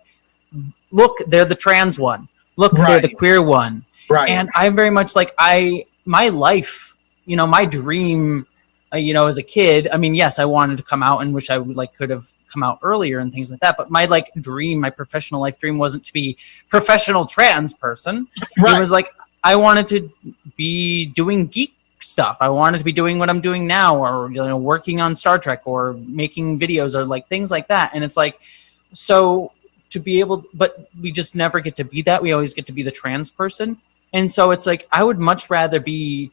look, they're the trans one. Look, they're the queer one. Right. And I'm very much like my life, my dream, as a kid, I mean, yes, I wanted to come out and wish I would could have come out earlier and things like that. But my dream, my professional life dream wasn't to be professional trans person. Right. It was like, I wanted to be doing geek stuff. I wanted to be doing what I'm doing now, or working on Star Trek or making videos or like things like that. And it's like, so to be able, but we just never get to be that. We always get to be the trans person. And so it's like, I would much rather be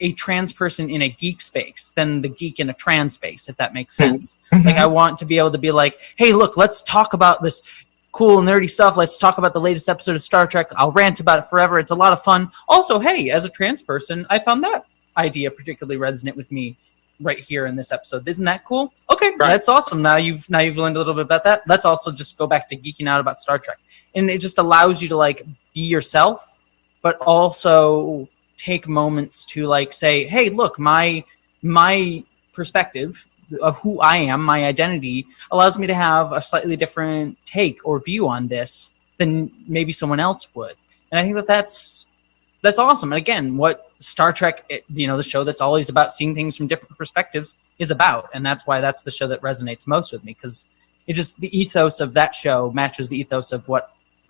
a trans person in a geek space than the geek in a trans space, if that makes sense. Mm-hmm. Like I want to be able to be like, hey, look, let's talk about this cool nerdy stuff. Let's talk about the latest episode of Star Trek. I'll rant about it forever. It's a lot of fun. Also, hey, as a trans person, I found that idea particularly resonant with me right here in this episode. Isn't that cool? Okay, right. That's awesome. Now you've learned a little bit about that. Let's also just go back to geeking out about Star Trek. And it just allows you to be yourself, but also take moments to say, hey, look, my perspective of who I am, my identity, allows me to have a slightly different take or view on this than maybe someone else would. And I think that's awesome. And again, what Star Trek, the show that's always about seeing things from different perspectives, is about. And that's why that's the show that resonates most with me, because it just, the ethos of that show matches the ethos of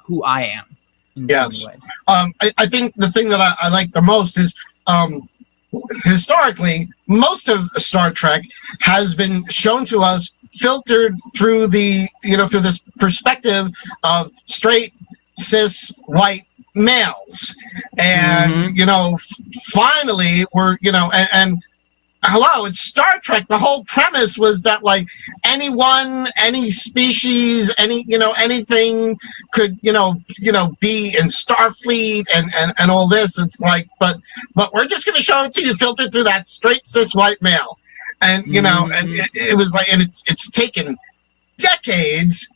who I am. Yes. I think the thing that I like the most is historically, most of Star Trek has been shown to us filtered through through this perspective of straight, cis, white males. And, finally we're, and hello, it's Star Trek. The whole premise was that anyone, any species, anything could, be in Starfleet and all this. It's like, but we're just going to show it to you filtered through that straight cis white male. And, and it was and it's taken decades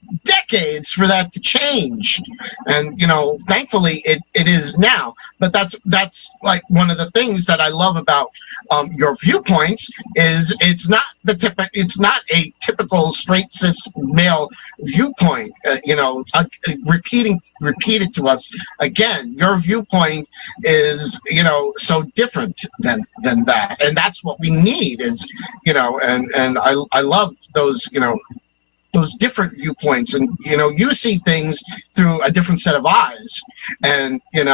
for that to change. And, thankfully it is now. But that's one of the things that I love about your viewpoints is it's not a typical straight cis male viewpoint, repeated to us again. Your viewpoint is, so different than that. And that's what we need is, and I love those, those different viewpoints, and you see things through a different set of eyes, and a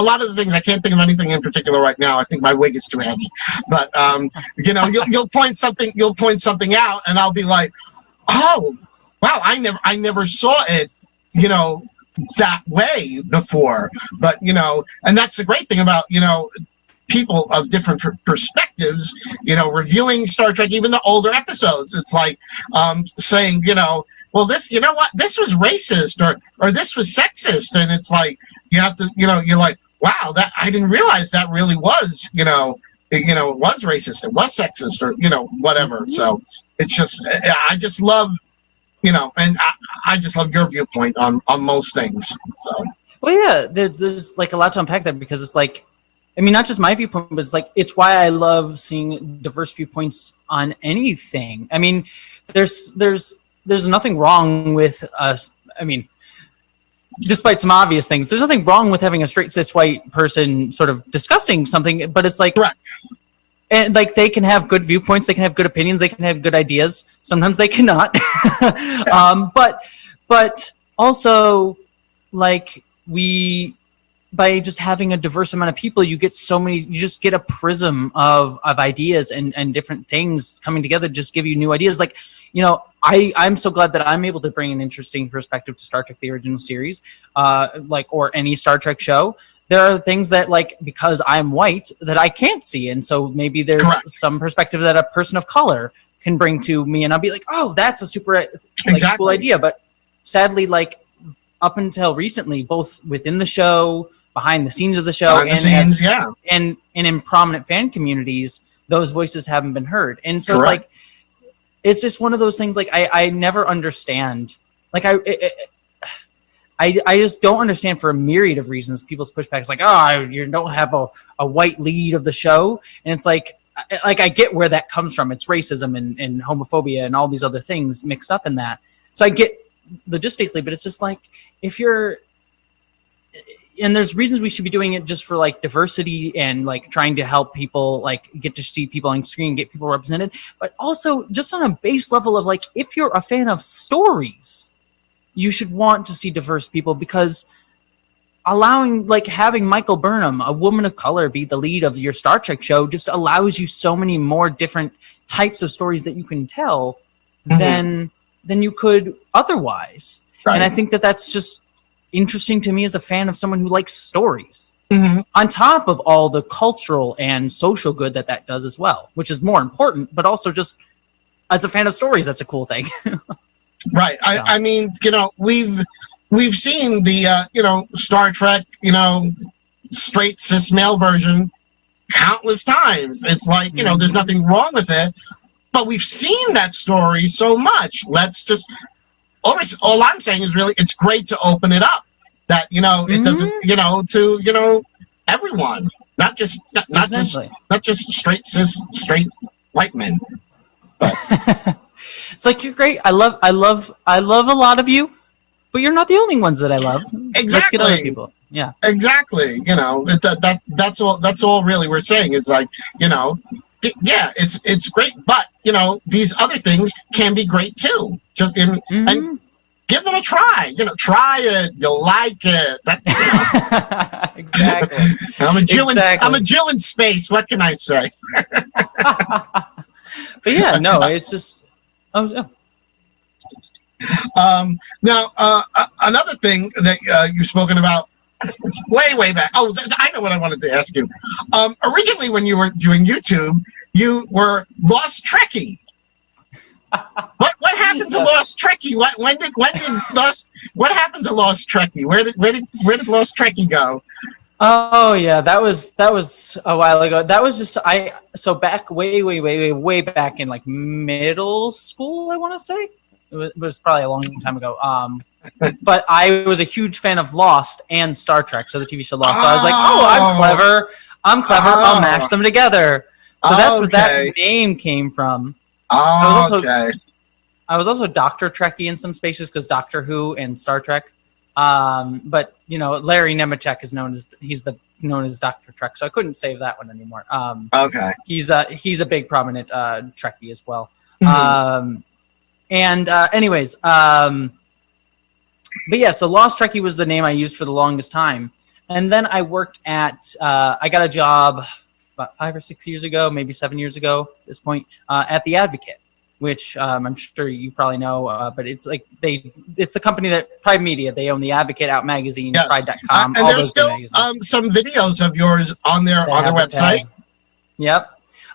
lot of the things, I can't think of anything in particular right now. I think my wig is too heavy, but you'll point something out, and I'll be like, oh wow, I never saw it that way before. But and that's the great thing about people of different perspectives, reviewing Star Trek, even the older episodes. It's like saying, well, this, this was racist or this was sexist. And it's like, you have to, you're like, wow, that I didn't realize that really was, it was racist, it was sexist, or, whatever. So it's just, I just love, and I just love your viewpoint on most things. So. Well, yeah, there's a lot to unpack there, because it's like, I mean, not just my viewpoint, but it's why I love seeing diverse viewpoints on anything. I mean, there's nothing wrong with us. I mean, despite some obvious things, there's nothing wrong with having a straight cis white person sort of discussing something, but it's like, right. And they can have good viewpoints, they can have good opinions, they can have good ideas. Sometimes they cannot. But also, by just having a diverse amount of people, you just get a prism of ideas and different things coming together, just give you new ideas. Like, you know, I'm so glad that I'm able to bring an interesting perspective to Star Trek, the original series, or any Star Trek show. There are things that, like, because I'm white, that I can't see. And so maybe there's some perspective that a person of color can bring to me, and I'll be like, oh, that's a super cool idea. But sadly, like, up until recently, both within the show, behind the scenes of the show, and in prominent fan communities, those voices haven't been heard. And so it's like, it's just one of those things, like, I never understand. Like, I just don't understand, for a myriad of reasons, people's pushback is like, oh, you don't have a white lead of the show. And it's like I get where that comes from. It's racism and homophobia and all these other things mixed up in that. So I get logistically, but it's just like, and there's reasons we should be doing it just for, like, diversity and, like, trying to help people, like, get to see people on screen, get people represented, but also just on a base level of, like, if you're a fan of stories, you should want to see diverse people, because having Michael Burnham, a woman of color, be the lead of your Star Trek show just allows you so many more different types of stories that you can tell than you could otherwise. Right. And I think that that's just interesting to me as a fan of someone who likes stories, on top of all the cultural and social good that does as well, which is more important, but also just as a fan of stories, that's a cool thing. Right. I mean, you know, we've seen the, you know, Star Trek, you know, straight cis male version countless times. It's like, you know, there's nothing wrong with it, but we've seen that story so much. Let's just, all I'm saying is really, it's great to open it up, that, you know, it doesn't, you know, to, you know, everyone, not just straight white men. But. It's like, you're great. I love a lot of you, but you're not the only ones that I love. Exactly. Let's get other people. Yeah. Exactly. You know, that's all really we're saying is, like, you know, yeah, it's great, but, you know, these other things can be great too. Just and give them a try. You know, try it. You'll like it. That, you know. Exactly. I'm a Jill in space. What can I say? But yeah, no, it's just. Oh, yeah. Now, another thing that you've spoken about, it's way back. Oh, I know what I wanted to ask you. Originally, when you were doing YouTube, you were Lost Trekkie. What happened to Lost Trekkie? What happened to Lost Trekkie? Where did Lost Trekkie go? Oh yeah, that was a while ago. That was just so back way back in, like, middle school, I want to say. It was probably a long time ago. But I was a huge fan of Lost and Star Trek, so the TV show Lost. So I was like, oh, I'm clever. I'll mash them together. So that's where that name came from. I was also Dr. Trekkie in some spaces, because Doctor Who and Star Trek. But, you know, Larry Nemechek is known as Dr. Trek, so I couldn't save that one anymore. He's a big prominent Trekkie as well. Anyways, but yeah, so Lost Trekkie was the name I used for the longest time, and then I worked at I got a job about 5 or 6 years ago, maybe 7 years ago at this point, at The Advocate, which I'm sure you probably know, but it's like it's the company that Pride Media, they own The Advocate, Out Magazine, yes. Pride.com, and there's still some videos of yours on their website. Yep.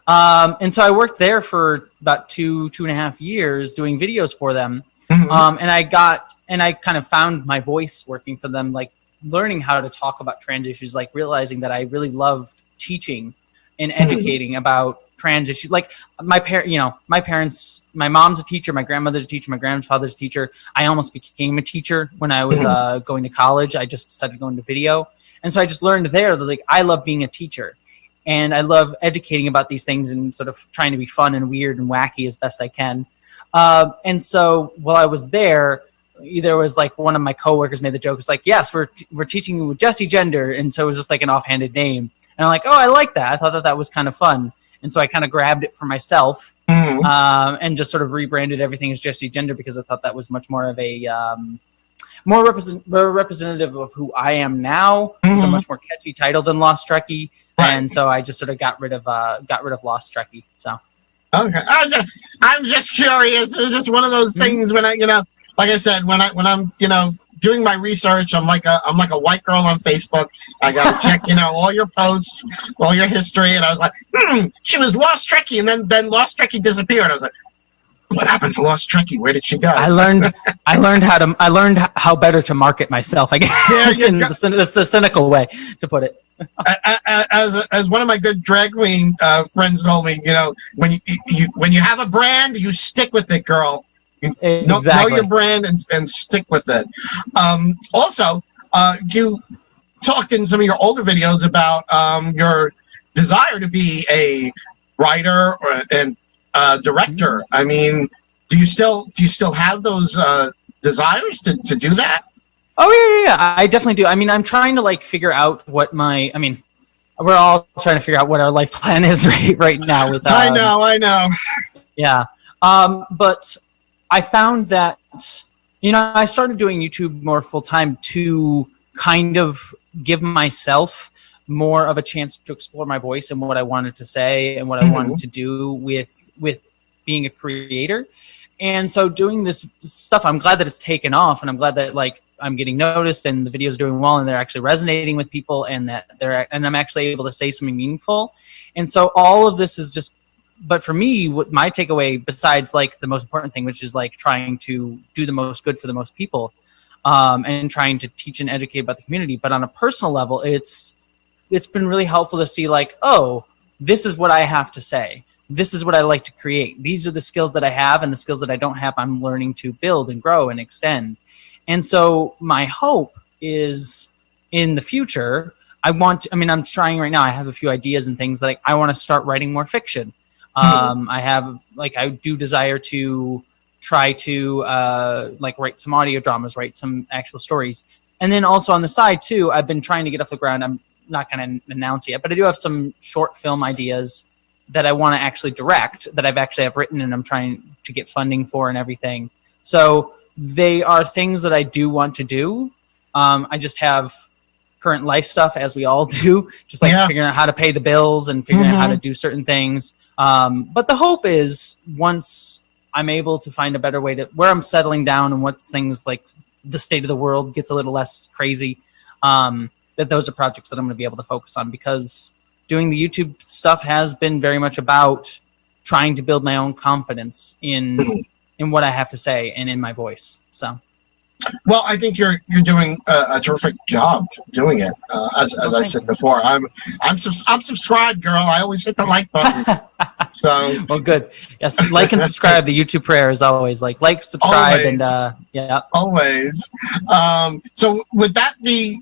And so I worked there for about two and a half years doing videos for them. And I kind of found my voice working for them, like learning how to talk about trans issues, like realizing that I really loved teaching and educating about trans issues. Like my parents, my mom's a teacher, my grandmother's a teacher, my grandfather's a teacher. I almost became a teacher when I was going to college. I just decided to go into video. And so I just learned there that, like, I love being a teacher and I love educating about these things and sort of trying to be fun and weird and wacky as best I can. And so while I was there was like one of my coworkers made the joke. It's like, yes, we're teaching you with Jessie gender. And so it was just like an offhanded name. And I'm like, oh, I like that. I thought that was kind of fun. And so I kind of grabbed it for myself and just sort of rebranded everything as Jessie gender because I thought that was much more of a more representative of who I am now. It's a much more catchy title than Lost Trekkie, and so I just sort of got rid of Lost Trekkie. So okay, I'm just curious. It was just one of those things when I, like I said, when I'm doing my research, I'm like a white girl on Facebook. I gotta check, all your posts, all your history, and I was like, she was Lost Trekkie, and then Lost Trekkie disappeared. I was like, what happened to Lost Trekkie? Where did she go? I learned how better to market myself, I guess. It's a cynical way to put it. As one of my good drag queen friends told me, when you have a brand, you stick with it, girl. Know your brand and stick with it. Also, you talked in some of your older videos about your desire to be a writer and director. I mean, do you still have those desires to do that? Oh yeah, I definitely do. I mean, I'm trying to figure out what we're all trying to figure out what our life plan is right now. With I know. Yeah, but I found that I started doing YouTube more full time to kind of give myself more of a chance to explore my voice and what I wanted to say and what I wanted to do with being a creator. And so doing this stuff, I'm glad that it's taken off, and I'm glad that I'm getting noticed and the videos are doing well and they're actually resonating with people, and that I'm actually able to say something meaningful. And so all of this is just, but for me, what my takeaway, besides the most important thing, which is trying to do the most good for the most people, and trying to teach and educate about the community. But on a personal level, it's been really helpful to see oh, this is what I have to say. This is what I like to create. These are the skills that I have, and the skills that I don't have, I'm learning to build and grow and extend. And so my hope is in the future, I'm trying right now. I have a few ideas and things that I want to start writing more fiction. I do desire to try to write some audio dramas, write some actual stories. And then also on the side too, I've been trying to get off the ground. I'm not going to announce it yet, but I do have some short film ideas that I want to actually direct, that I've written, and I'm trying to get funding for and everything. So they are things that I do want to do. I just have current life stuff, as we all do, just figuring out how to pay the bills and figuring out how to do certain things. But the hope is once I'm able to find a better way to where I'm settling down, and once things the state of the world gets a little less crazy, that those are projects that I'm going to be able to focus on, because doing the YouTube stuff has been very much about trying to build my own confidence in what I have to say and in my voice. So, well, I think you're doing a terrific job doing it. As I said before, I'm subscribed, girl. I always hit the like button. So well, good. Yes, and subscribe. The YouTube prayer is always subscribe, always. And yeah, always. So would that be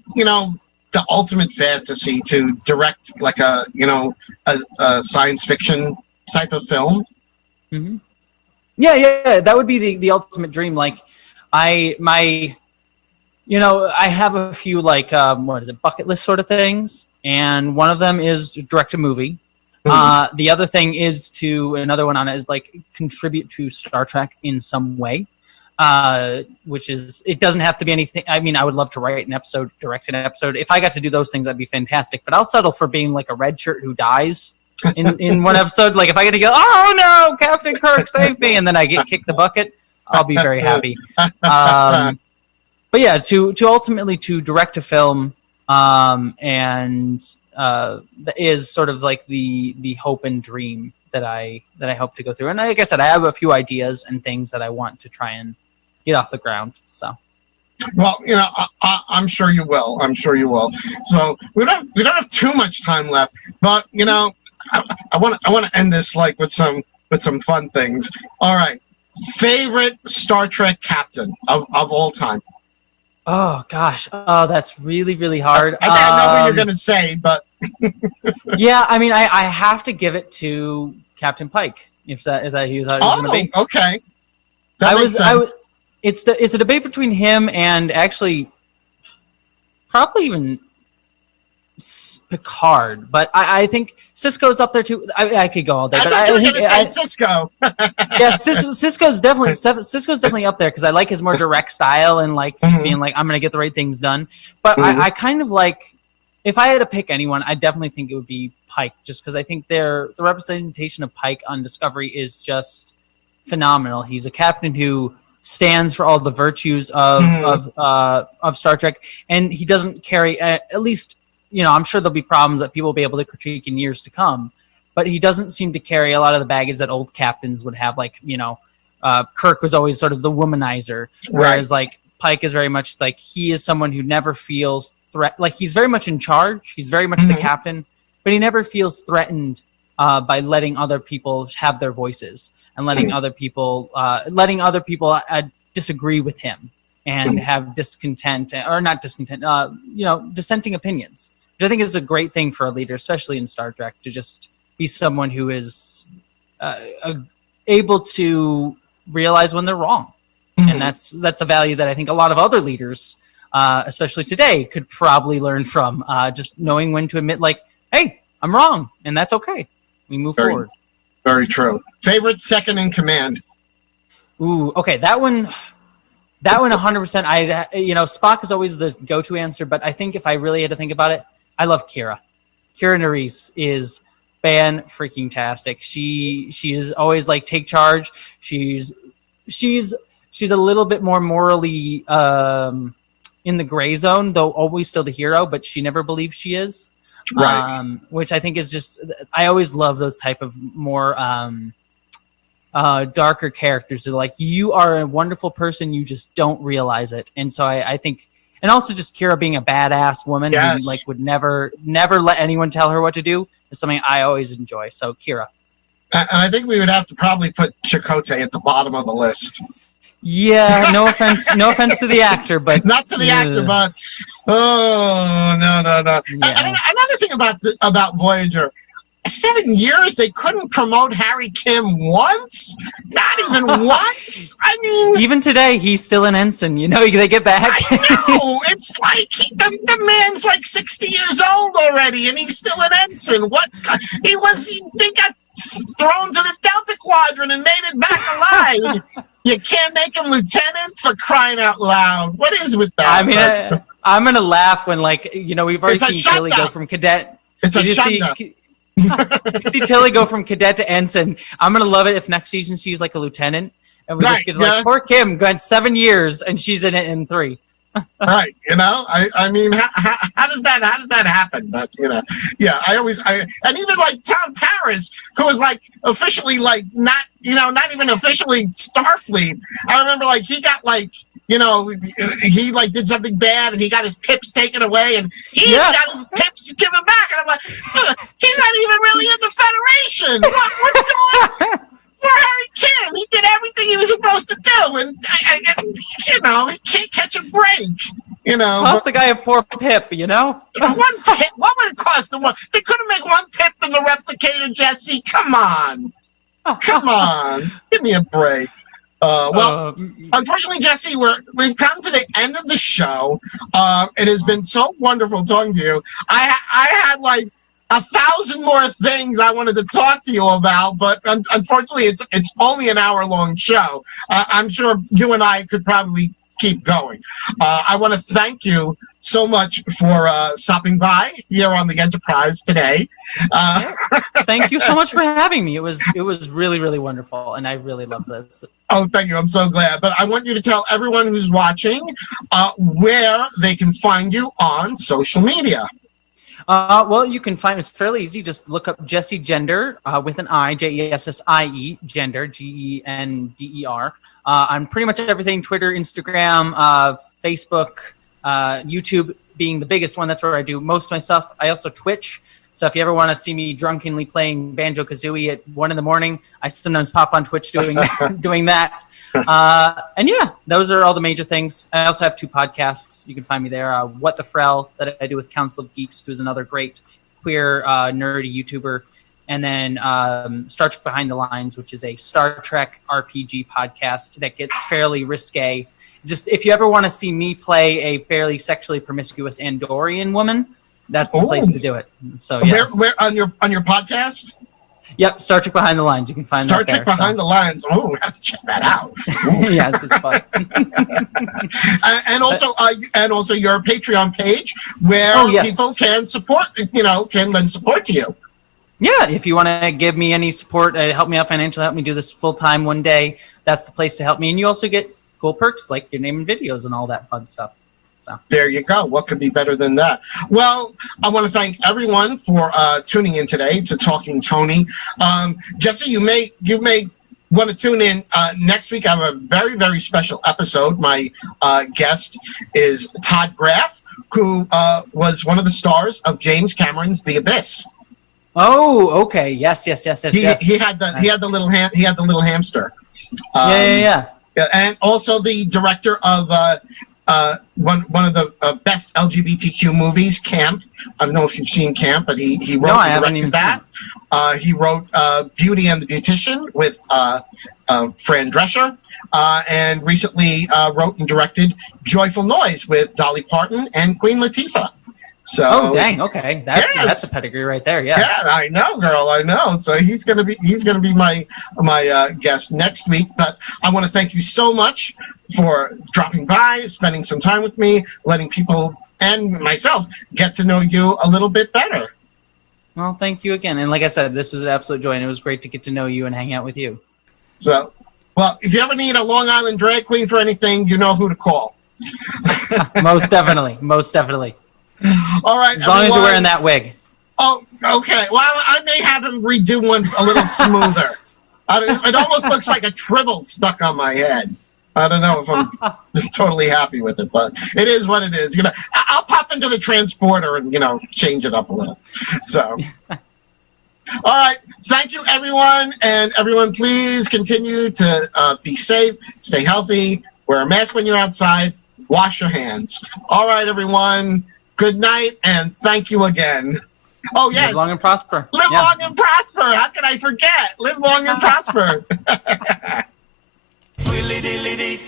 the ultimate fantasy to direct a science fiction type of film? Mm-hmm. Yeah, that would be the ultimate dream. I have a few bucket list sort of things, and one of them is to direct a movie. The other thing is another one on it is contribute to Star Trek in some way. Which is, it doesn't have to be anything. I mean, I would love to write an episode, direct an episode. If I got to do those things, that'd be fantastic. But I'll settle for being a red shirt who dies in one episode. If I get to go, oh no, Captain Kirk, save me, and then I get kicked the bucket, I'll be very happy. But yeah, to ultimately to direct a film, is sort of the hope and dream that I hope to go through. And like I said, I have a few ideas and things that I want to try and get off the ground. So, well, I'm sure you will. I'm sure you will. So we don't have too much time left, but I want to end this with some fun things. All right, favorite Star Trek captain of all time. Oh gosh, that's really, really hard. I know what you're gonna say, but yeah, I mean, I have to give it to Captain Pike. If that you thought it was gonna be. Okay. That makes sense. It's a debate between him and actually probably even Picard, but I think Cisco's up there too. I could go all day, I but thought you were think going to say Cisco. yeah, Cisco's definitely up there because I like his more direct style and like just being like I'm gonna get the right things done. But I kind of like if I had to pick anyone, I definitely think it would be Pike, just because I think the representation of Pike on Discovery is just phenomenal. He's a captain who stands for all the virtues of Star Trek, and he doesn't carry at least. I'm sure there'll be problems that people will be able to critique in years to come, but he doesn't seem to carry a lot of the baggage that old captains would have. Like, Kirk was always sort of the womanizer, whereas like Pike is very much like he is someone who never feels like he's very much in charge. He's very much the captain, but he never feels threatened by letting other people have their voices and letting other people disagree with him and have dissenting opinions. Which I think is a great thing for a leader, especially in Star Trek, to just be someone who is able to realize when they're wrong. And that's a value that I think a lot of other leaders, especially today, could probably learn from. Just knowing when to admit, like, hey, I'm wrong, and that's okay. We move forward. Very true. Favorite second in command? Ooh, okay, that one 100%. Spock is always the go-to answer, but I think if I really had to think about it, I love Kira. Kira Nerys is fan-freaking-tastic. She is always like take charge. She's a little bit more morally in the gray zone, though always still the hero, but she never believes she is. Right. Which I think is just, I always love those type of more darker characters. They're like, you are a wonderful person, you just don't realize it. And so I think, and also just Kira being a badass woman who like would never let anyone tell her what to do is something I always enjoy. So Kira. And I think we would have to probably put Chakotay at the bottom of the list. Yeah, no offense to the actor, but not to the actor, but no. Yeah. Another thing about Voyager, 7 years they couldn't promote Harry Kim once, not even once. I mean, even today he's still an ensign. They get back. I know. It's like the man's like 60 years old already, and he's still an ensign. They got thrown to the Delta Quadrant and made it back alive. You can't make him lieutenant, for crying out loud. What is with that? I mean, I'm gonna laugh when we've already seen Tilly go from cadet. It's a shutdown. You see Tilly go from cadet to ensign. I'm gonna love it if next season she's like a lieutenant, and we just get like poor Kim got 7 years and she's in it in 3. Right, I mean, how does that happen? But and even like Tom Paris, who was like officially like not even officially Starfleet. I remember like he got like he like did something bad and he got his pips taken away and he even got his pips given back, and I'm like, he's not even really in the Federation. What's going on? Poor Harry Kim, he did everything he was supposed to do, and he can't catch a break. Cost the guy a poor pip, One pip? What would it cost them? They couldn't make one pip in the replicator, Jessie. Come on, give me a break. Unfortunately, Jessie, we've come to the end of the show. It has been so wonderful talking to you. I had like 1,000 more things I wanted to talk to you about, but unfortunately, it's only an hour-long show. I'm sure you and I could probably keep going. I want to thank you so much for stopping by here on the Enterprise today. Thank you so much for having me. It was really, really wonderful, and I really love this. Oh, thank you. I'm so glad. But I want you to tell everyone who's watching where they can find you on social media. Well, you can find it's fairly easy. Just look up Jessie Gender with an I, Jessie, Gender, Gender. On pretty much everything: Twitter, Instagram, Facebook, YouTube being the biggest one. That's where I do most of my stuff. I also Twitch. So if you ever want to see me drunkenly playing Banjo-Kazooie at 1 a.m, I sometimes pop on Twitch doing that. And yeah, those are all the major things. I also have 2 podcasts. You can find me there. What the Frel, that I do with Council of Geeks, who's another great queer, nerdy YouTuber. And then Star Trek Behind the Lines, which is a Star Trek RPG podcast that gets fairly risque. Just if you ever want to see me play a fairly sexually promiscuous Andorian woman, that's the place to do it. So yes. Where on your podcast? Yep, Star Trek Behind the Lines. You can find Star that there. Trek Behind the Lines. Oh, we have to check that out. Yes, it's fun. and also your Patreon page where people can support. Can lend support to you. Yeah, if you want to give me any support, help me out financially, help me do this full time one day, that's the place to help me. And you also get cool perks like your name and videos and all that fun stuff. So there you go. What could be better than that? Well, I want to thank everyone for tuning in today to Talking Toni. Jessie, you may want to tune in next week. I have a very, very special episode. My guest is Todd Graff, who was one of the stars of James Cameron's The Abyss. Oh, okay. Yes. He had the little hamster. Yeah. And also the director of one of the best LGBTQ movies, Camp. I don't know if you've seen Camp, but he wrote and directed that. He wrote Beauty and the Beautician with Fran Drescher, and recently wrote and directed Joyful Noise with Dolly Parton and Queen Latifah. So, dang, okay, that's a pedigree right there. Yeah, I know, girl, I know. So he's gonna be my guest next week. But I want to thank you so much for dropping by, spending some time with me, letting people and myself get to know you a little bit better. Well, thank you again. And like I said, this was an absolute joy, and it was great to get to know you and hang out with you. So, well, if you ever need a Long Island drag queen for anything, you know who to call. Most definitely. All right, as long as you're wearing that wig. Oh, okay. Well, I may have him redo one a little smoother. It almost looks like a tribble stuck on my head. I don't know if I'm totally happy with it, but it is what it is. I'll pop into the transporter and change it up a little. So, all right. Thank you, everyone, and everyone, please continue to be safe, stay healthy, wear a mask when you're outside, wash your hands. All right, everyone. Good night, and thank you again. Oh, yes. Live long and prosper. Live long and prosper. How can I forget? Live long and prosper. Twilly-dilly-dee,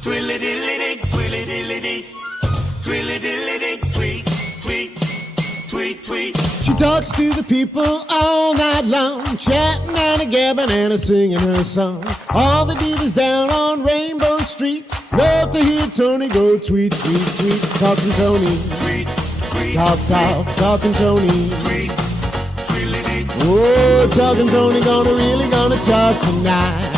twilly-dilly-dee, twilly-dilly-dee, twilly-dilly-dee, tweet, tweet, tweet, tweet. She talks to the people all night long, chatting and a gabbing and a singing her song. All the divas down on Rainbow Street love to hear Toni go tweet, tweet, tweet. Talking Toni. Tweet, tweet, Talking Toni. tweet, twilly-dee. Oh, Talking Toni gonna talk tonight.